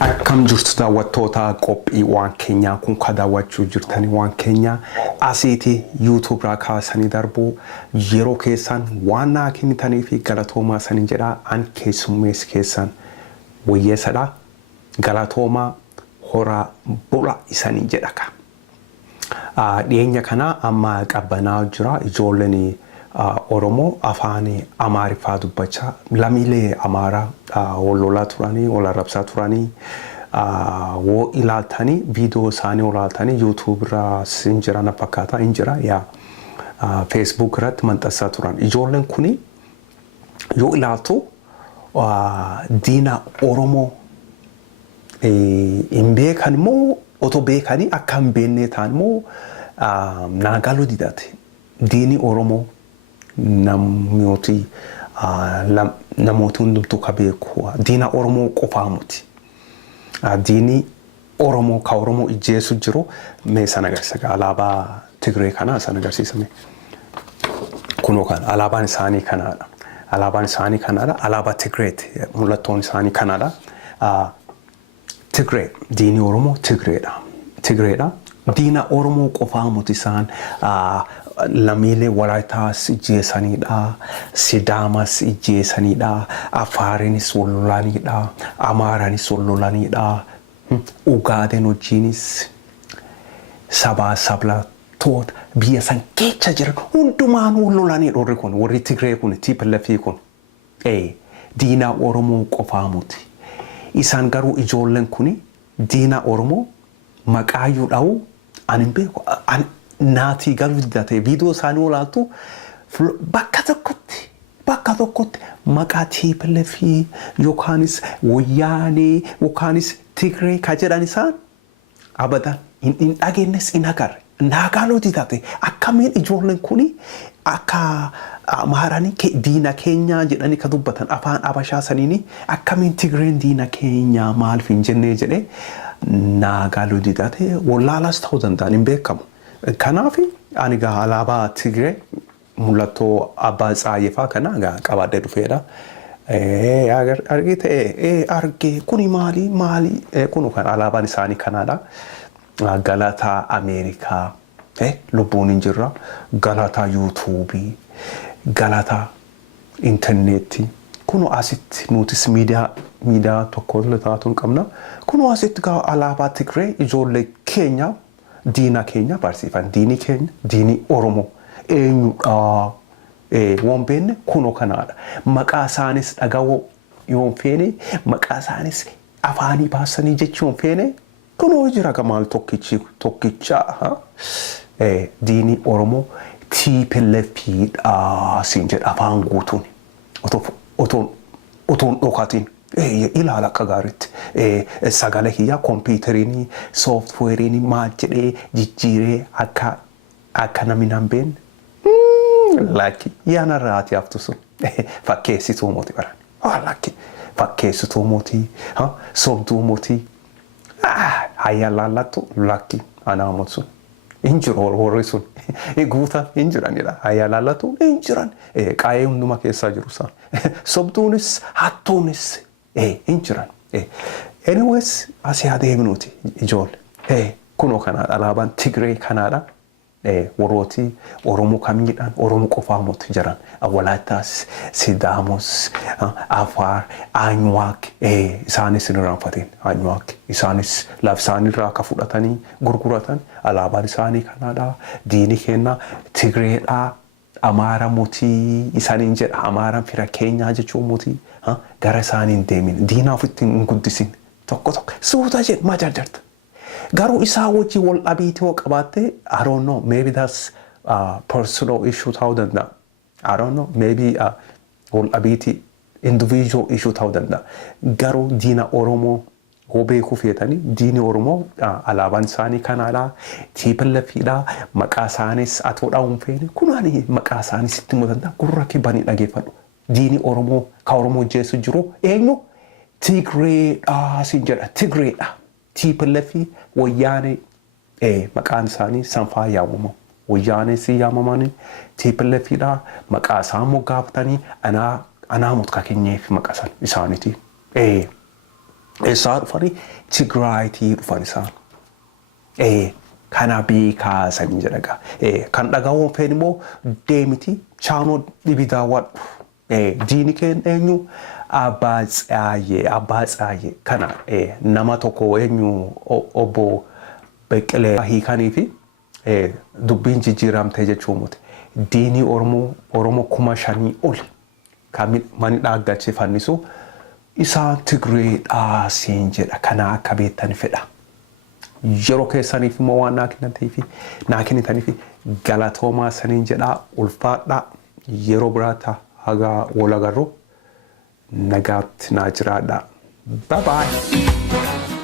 Akkam jirtu daawwattoota qophii waan keenyaa kun ka daawwachuu jirtanii waan keenya asiitii YouTube irraa kaasanii darbuu yeroo keessan waan naa kennitanii fi galatoomaa sanii jedhaa an keessummees keessan wayyeessadha galatoomaa horaa bula isanii jedha ka. Dhiyeenya kana amma qabbanaa jira ijoolleen Oromoo afaan Amaariffaa dubbachaa lammiilee Amaaraa wal turanii wal arrabsaa turanii wo ilaaltanii viidiyoo isaanii ilaaltanii YouTube irraa sin jira na fakkaata hin jira yaa Facebook irratti maxxansaa turan ijoolleen kuni yoo ilaaltu diina Oromoo hin beekan moo otoo beekanii akka hin beekne ta'an moo naagaaluu didate diini Oromoo namooti hundumtuu ka beeku diina Oromoo qofaa muti diini Oromoo ka Oromoo ijjeesu jiru mee sana agarsiisa alaabaa Tigree kana sana agarsiisame kunoo kan alaabaan isaanii kanaadha alaabaa Tigreeti mul'attoon isaanii kanaadha Tigree diini Oromoo Tigreedha diina Oromoo qofaa muti isaan lammiilee Walaayitaas ijjeesanidha Sidaamas ijjeesanidha Afaarinis wal lolanidha Amaaraanis wal lolanidha Ugaaden wajjinis sabaa sablattoota biyya san keessa jiran hundumaan wal lolanidha warri kun warri Tigree kun TPLF kun diina Oromoo qofaa muti isaan garuu ijoolleen kuni diina Oromoo maqaayyuu dhawu ani hin beeku naati galuu didate viidiyoo isaanii olaaltu bakka tokkotti maqaa TPLF yookaanis wayyaanee yookaanis Tigree ka jedhan isaan abadan hin dhageennes hin agarre naagaaluu didate akkamiin ijoolleen kuni akka Amaaranii diina keenya jedhanii ka dubbatan afaan Abashaa saniini akkamiin Tigreen diina keenya maaliif hin jennee jedhee naagaaluu didate wallaalas ta'uu danda'an hin beekamu. Kanaaf ani gaa alaabaa Tigree mul'attoo Abbaa Tsaayyefaa kana gaa qabaadhee dhufeedha. Argite arge kuni maali kunu kan alaabaan isaanii kanaadha. Galataa Ameerikaa lubbuun hin jirra galataa YouTube galataa internetii kunu asitti nutis miidiyaa tokko taatuun qabna kunu asitti gaa alaabaa Tigree ijoollee keenya diina keenya barsiifan diini Oromoo eenyudha waan beenne kunoo kanaadha maqaa isaanis dhaga'uu yoon feene maqaa isaanis afaanii baasanii jechuun feene kunoo jira gamaal tokkicha diini Oromoo TPLFdha siin jedha afaan guutuun otoon dhokatiin ilaala akka gaariitti sagalee kiyyaa kompiiteriin sooftiweeriin maal jedhee jijjiiree akka namni hin beekne lakki yaana raati haftu sun fakkeessituu mootii baran lakki fakkeessituu mootii sobduu mootii hayya laallattu lakki anaamoot sun hin jiru warri sun guutaan hin jiranidha hayya laallattu hin jiran qaayee hunduma keessaa jiru isaan sobduunis hattuunis hin jiran anyways asii adeemnuuti ijoollee kunoo kanaadha alaabaan Tigree kanaadha warrooti Oromoo kamiidhaan Oromoo qofaa muti jiran Walaayitaas Sidaamos Afaar Anyuwaak isaanis hin irraanfatiin Anyuwaak isaanis lafa isaaniirraa akka fudhatanii gurguratan alaabaan isaanii kanaadha diini keenya Tigreedha Amaara mutii isaaniin jedha Amaaraan fira keenyaa jechuun mutii gara isaaniin deemin diinaa ofitti hin guddisin tokko suuta jedhu maa jarjarta garuu isaa wajjin wal dhabiitii wal qabaatte I don't know maybe that's personal issue ta'uu danda'a I don't know maybe wal dhabiitii individual issue ta'uu danda'a garuu diina Oromoo hobee kufeetanii diini Oromoo alaabaan isaanii kanaadha. TPLFidha. Maqaa isaanis atoo dhaa'uun feene kunaani maqaa isaanii sitti mudanta gurra kibanii dhageeffadhu. Diini Oromoo ka Oromoo jeessu jiru eenyu Tigreedha sin jedha Tigreedha. TPLF wayyaanee maqaan isaanii sanfaa yaamamu. Wayyaanee si yaamamanii TPLFidha. Maqaa isaa moggaafatanii anaa mutka keenyeef maqaa isaaniiti. Eessaa dhufanii Tigraayitii dhufan isaan. Kana beekaasan jedhaga. Kan dhagahuun feene immoo deemiti chaanoo dhibi daawwadhu. Diini keen eenyu abbaa tsaayyee kana nama tokko eenyu obbo Beqelee hiikanii fi dubbiin jijjiiramtee jechuun muti. Diini Oromoo 5,000 ol kan mani dhaaggachi fannisu isaan Tigreedhaa siin jedha. Kana akka beektan fedha. Yeroo keessaniif immoo waan naa kennitaniif galatoomaa saniin jedhaa ulfaadhaa. Yeroo biraata haga wal agarru nagaatti naa jiraadhaa. Bye bye.